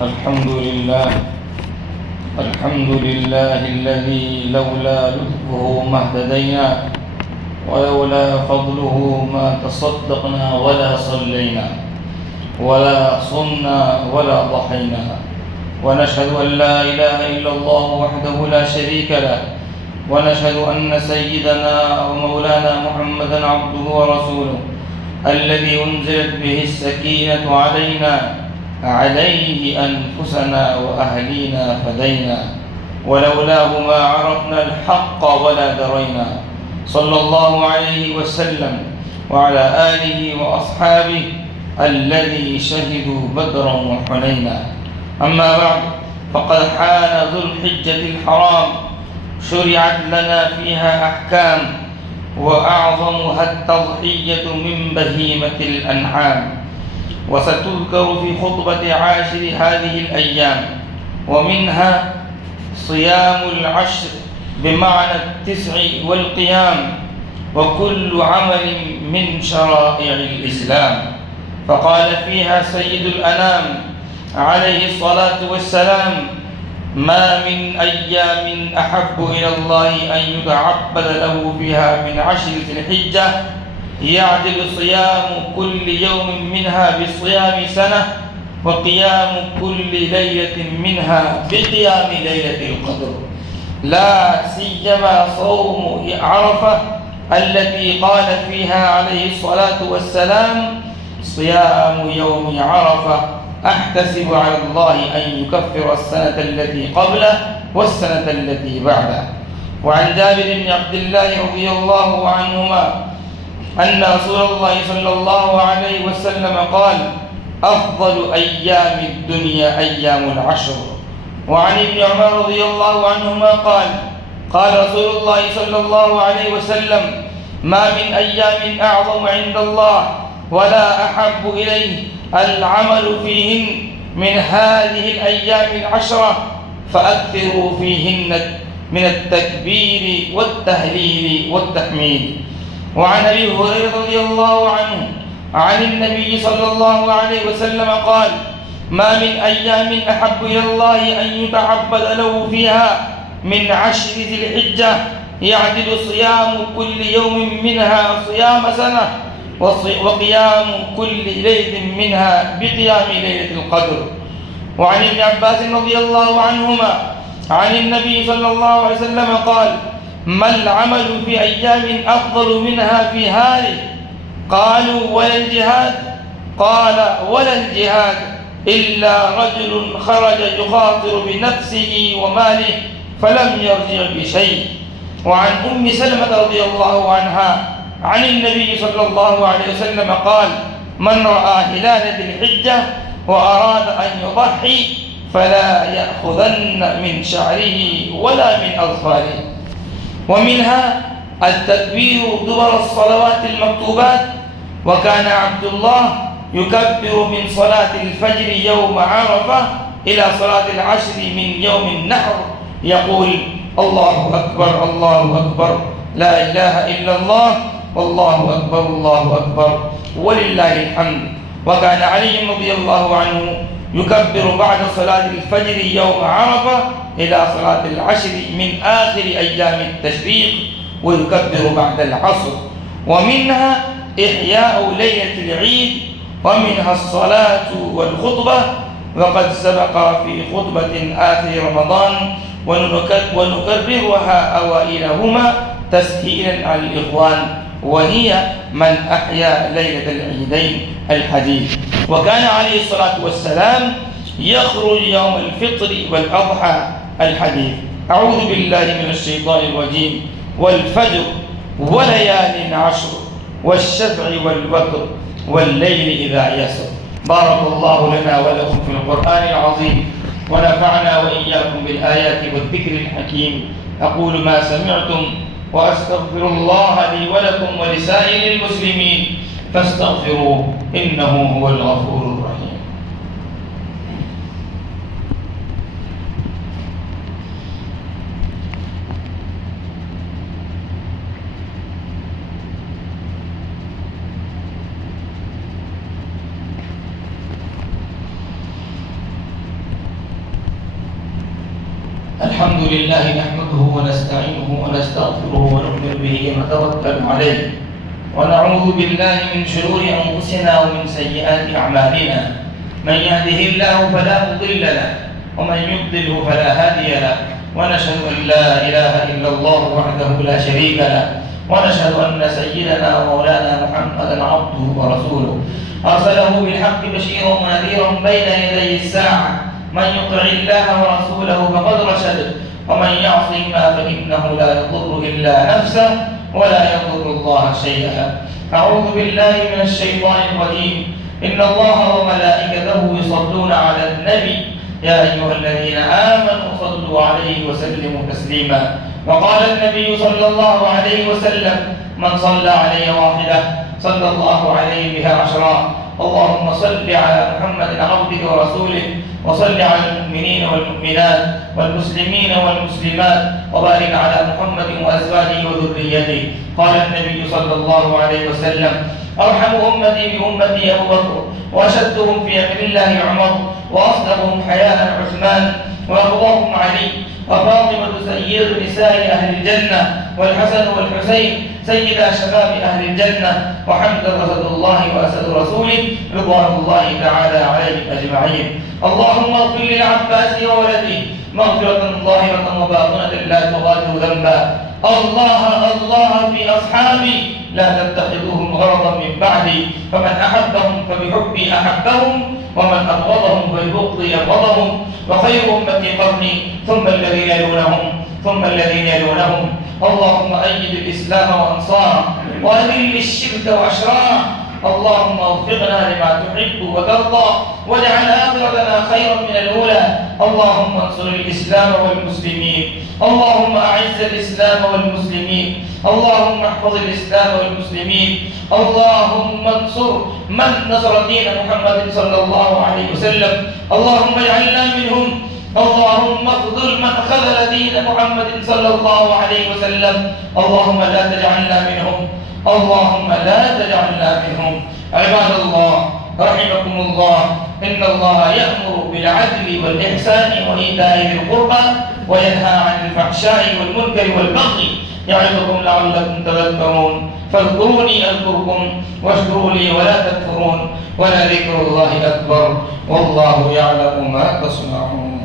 الحمد لله الحمد لله الذي لولا لطفه ما اهتدينا ولولا فضله ما تصدقنا ولا صلينا ولا صمنا ولا ضحينا ونشهد أن لا إله إلا الله وحده لا شريك له ونشهد أن سيدنا ومولانا محمدا عبده ورسوله الذي أنزلت به السكينة عليه أنفسنا وأهلينا فدينا ولولاه ما عرفنا الحق ولا درينا صلى الله عليه وسلم وعلى آله وأصحابه الذي شهدوا بدرا وحنينا. أما بعد، فقد حان ذو الحجة الحرام، شرعت لنا فيها أحكام وأعظمها التضحية من بهيمة الأنعام، وستذكر في خطبة عاشر هذه الأيام، ومنها صيام العشر بمعنى التسع والقيام، وكل عمل من شرائع الإسلام. فقال فيها سيد الأنام عليه الصلاة والسلام: ما من أيام أحب إلى الله أن يتعبد له فيها من عشر ذي الحجة يعدل صيام كل يوم منها بصيام سنة، وقيام كل ليلة منها بقيام ليلة القدر، لا سيما صوم عرفة التي قال فيها عليه الصلاة والسلام: صيام يوم عرفة أحتسب على الله أن يكفر السنة التي قبله والسنة التي بعده. وعن جابر بن عبد الله رضي الله عنهما أن رسول الله صلى الله عليه وسلم قال: أفضل أيام الدنيا أيام العشر. وعن ابن عمر رضي الله عنهما قال رسول الله صلى الله عليه وسلم: ما من أيام أعظم عند الله ولا أحب إليه العمل فيهن من هذه الأيام العشرة، فأكثروا فيهن من التكبير والتهليل والتحميد. وعن أبي هريرة رضي الله عنه عن النبي صلى الله عليه وسلم قال: ما من أيام أحب إلى الله أن يتعبد له فيها من عشر ذي الحجة يعدل صيام كل يوم منها صيام سنة، وقيام كل ليلة منها بقيام ليلة القدر. وعن ابن عباس رضي الله عنهما عن النبي صلى الله عليه وسلم قال: ما العمل في أيام أفضل منها في هذه؟ قالوا: ولا الجهاد؟ قال: ولا الجهاد إلا رجل خرج يخاطر بنفسه وماله فلم يرجع بشيء. وعن أم سلمة رضي الله عنها عن النبي صلى الله عليه وسلم قال: من رأى هلال ذي الحجة وأراد أن يضحي فلا يأخذن من شعره ولا من أظفاره. ومنها التكبير دبر الصلوات المكتوبات، وكان عبد الله يكبر من صلاة الفجر يوم عرفة إلى صلاة العشر من يوم النحر يقول: الله أكبر الله أكبر لا إله إلا الله والله أكبر الله أكبر ولله الحمد. وكان علي رضي الله عنه يكبر بعد صلاة الفجر يوم عرفة إلى صلاة العشر من آخر أيام التشريق، ويكبر بعد العصر. ومنها إحياء ليلة العيد، ومنها الصلاة والخطبة، وقد سبق في خطبة آخر رمضان ونكررها أوائلهما تسهيلا على الإخوان، وهي من أحيا ليلة العيدين الحديث. وكان عليه الصلاة والسلام يخرج يوم الفطر والأضحى الحديث: أعوذ بالله من الشيطان الرجيم، والفجر وليال عشر والشفع والوتر والليل إذا يسر. بارك الله لنا ولكم في القرآن العظيم، ونفعنا وإياكم بالآيات والذكر الحكيم. أقول ما سمعتم وأستغفر الله لي ولكم ولسائر المسلمين فاستغفروه إنه هو الغفور الرحيم. الحمد لله نحمده ونستعينه ونستغفره ونؤمن به ونتوكل عليه ونعوذ بالله من شرور أنفسنا ومن سيئات أعمالنا. من يهده الله فلا مضل له ومن يضلله فلا هادي له، ونشهد أن لا إله إلا الله وحده لا شريك له، ونشهد أن سيدنا ومولانا محمدا عبده ورسوله أرسله بالحق بشيرا ونذيرا بين يدي الساعة. من يطع الله ورسوله فقد رشد، ومن يعصهما فإنه لا يضر إلا نفسه ولا يضر الله شيئا. أعوذ بالله من الشيطان الرجيم. إن الله وملائكته يصلون على النبي يا أيها الذين آمنوا صلوا عليه وسلموا تسليما. وقال النبي صلى الله عليه وسلم: من صلى علي واحدة صلى الله عليه بها عشرا. اللهم صل على محمد عبدك ورسوله، وصل على المؤمنين والمؤمنات والمسلمين والمسلمات، وبارك على محمد وأزواجه وذريته. قال النبي صلى الله عليه وسلم: أرحم أمتي بأمتي أبو بكر، وأشدهم في أمر الله عمر، وأصدقهم حياء عثمان، وأقواهم علي، وفاطمة سيد نساء أهل الجنة، والحسن والحسين سيدا شباب أهل الجنة، وحمزة أسد الله وأسد رسوله رضوان الله تعالى عليهم أجمعين. اللهم اغفر للعباس وولده مغفرة ظاهرة وباطنة لا تغادر ذنبا. الله الله في أصحابي لا تتخذوهم غرضا من بعدي، فمن أحبهم فبحبي أحبهم، ومن أبغضهم فببغضي أبغضهم. وخير أمتي قرني، ثم الذين يلونهم، ثم الذين يلونهم. اللهم أيد الإسلام وأنصاره، وأذل الشرك وأشراره. اللهم وفقنا لما تحب وترضى، واجعل آخرتنا خيرا من الأولى. اللهم انصر الإسلام والمسلمين، اللهم أعز الإسلام والمسلمين، اللهم احفظ الإسلام والمسلمين. اللهم انصر من نصر دين محمد صلى الله عليه وسلم، اللهم اجعلنا منهم. اللهم اخذل من خذل دين محمد صلى الله عليه وسلم، اللهم لا تجعلنا منهم، اللهم لا تجعلنا منهم. عباد الله رحمكم الله، إن الله يأمر بالعدل والإحسان وإيتاء ذي القربى، وينهى عن الفحشاء والمنكر والبغي، يعظكم لعلكم تذكرون. فاذكروني أذكركم، واشكروا لي ولا تكفرون، ولذكر الله أكبر، والله يعلم ما تصنعون.